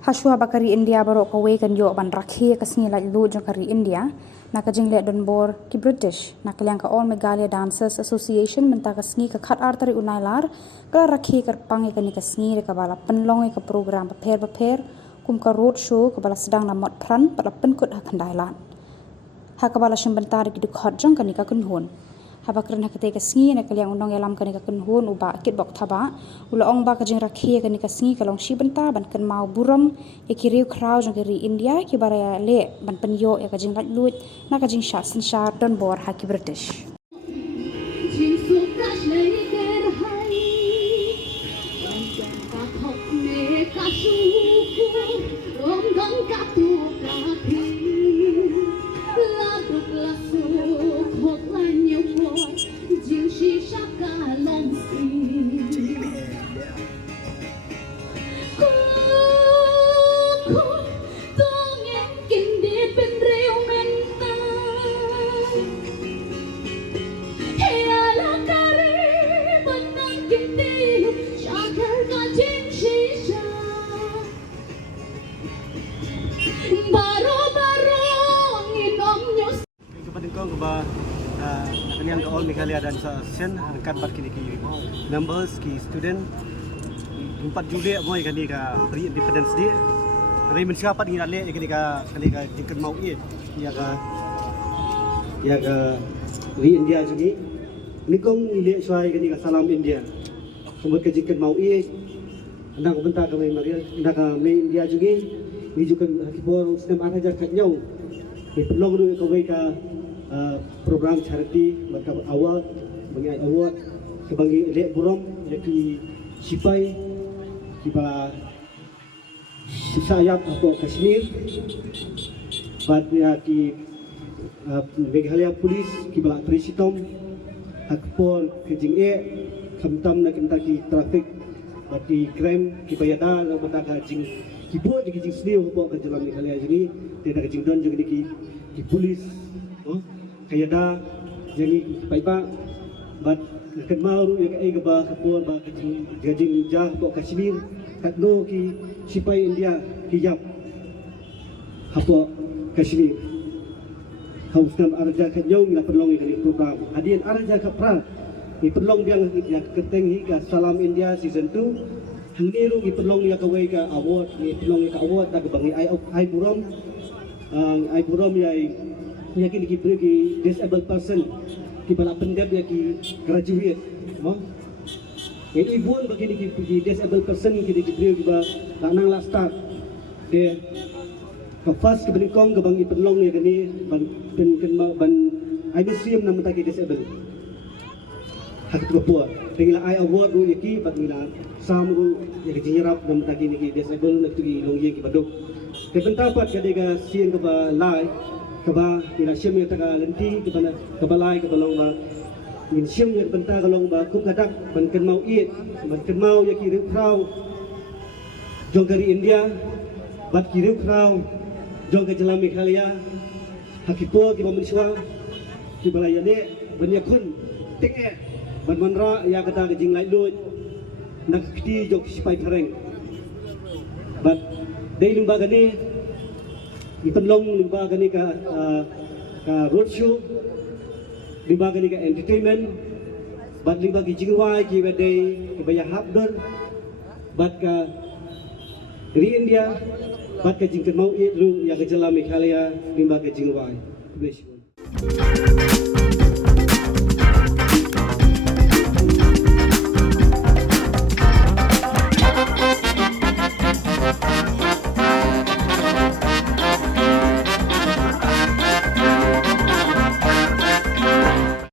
Hasua bakari India baru kawe kan yo ban rakhi kasni la lu jong kari India na ka jingle don bor ki British na kalyang ka All Meghalaya Dancers Association menta kasni ka khat artari unailar ka rakhi kar pangi ka ni kasni re ka bala penlong ka program paper kum ka road show ka bala sedang na mot pran pada penkut ha khandailan ha ka bala shembentar ki dukhat jong ka ni ka kunhun habakran hakate ka sngi na kalyang undong elam ka ni ka kunhun uba kit bok thaba ula ong ba ka jing rakhi ka ni ka sngi ka long shi benta ban kan mau buram ya ki riu crowd jong ri India ki baraya le ban penyo ya ka jing lat lut na ka jing sha sin sha don bor ha ki British Kalian ke All Meghalaya Dance Association angkat bat kini ki members ki student 4 Juli moi kani ka Pre Independence Day hari mensiapat ngi ale kani ka jingkan mau ya ka Re India jugi nikong ile swai kani ka salam India sumber ka jingkan mau andang bentar kami mari andang ka India jugi ni juga hakipor sedem araja katnyau ni pelong du ka wei ka program charity maka awal bagi award kebangi lek burom yaki sipai kiba sayap atau Kashmir bad yaki Meghalaya Police kiba Trisitom hakpon kejing kamtam na ki traffic bagi crime kiba yada na mata kajing kibo di kejing sini ko ka jalan Meghalaya jadi tidak kejing don juga di police kayada jadi paipa bat kenmaru ya kai ga ba kapor ba kajing jah ko Kashmir katno ki sipai India hijab hapo Kashmir hausnam arja kanyong na perlong ni program hadian arja kapra ni perlong biang ya keteng hi ka Salam India season 2 hangiru ki perlong ya kawai ka award ni perlong ka award da bangi ai burom ya yakin ki pergi disabled person ki bala pendap ya ki graduate mo yang ibuan bagi ni ki disabled person ki pergi ba nang la start de ka first ke benikong ke bangi perlong ya kini ban ban ai museum nam ta ki disabled hak tu puas tinggal ai award ru yaki bat mila sam ru ya ki jinrap nam ta ki disabled nak tu ki longye ki baduk ke bentapat kadega sien ke ba lai kaba ina siam ya taka lenti ke bana kabalai ke balong ba min siam ya benta kalong ba kup kadak ban ken mau ban ken mau ya ki rau jong dari India bat ki rau jong ke jalan Meghalaya hakipo ki bamiswa ki balaya ne ban yakun tek ban manra ya kata ke jing lai lut nak kiti jong sipai kareng bat dai lumba gani ipenlong limba gani ka road show limba gani ka entertainment bat limba ki jingwai ki wedai ki baya habdon bat ka dari India bat ka jingkan mau ru ya ka jalan Meghalaya limba ka jingwai.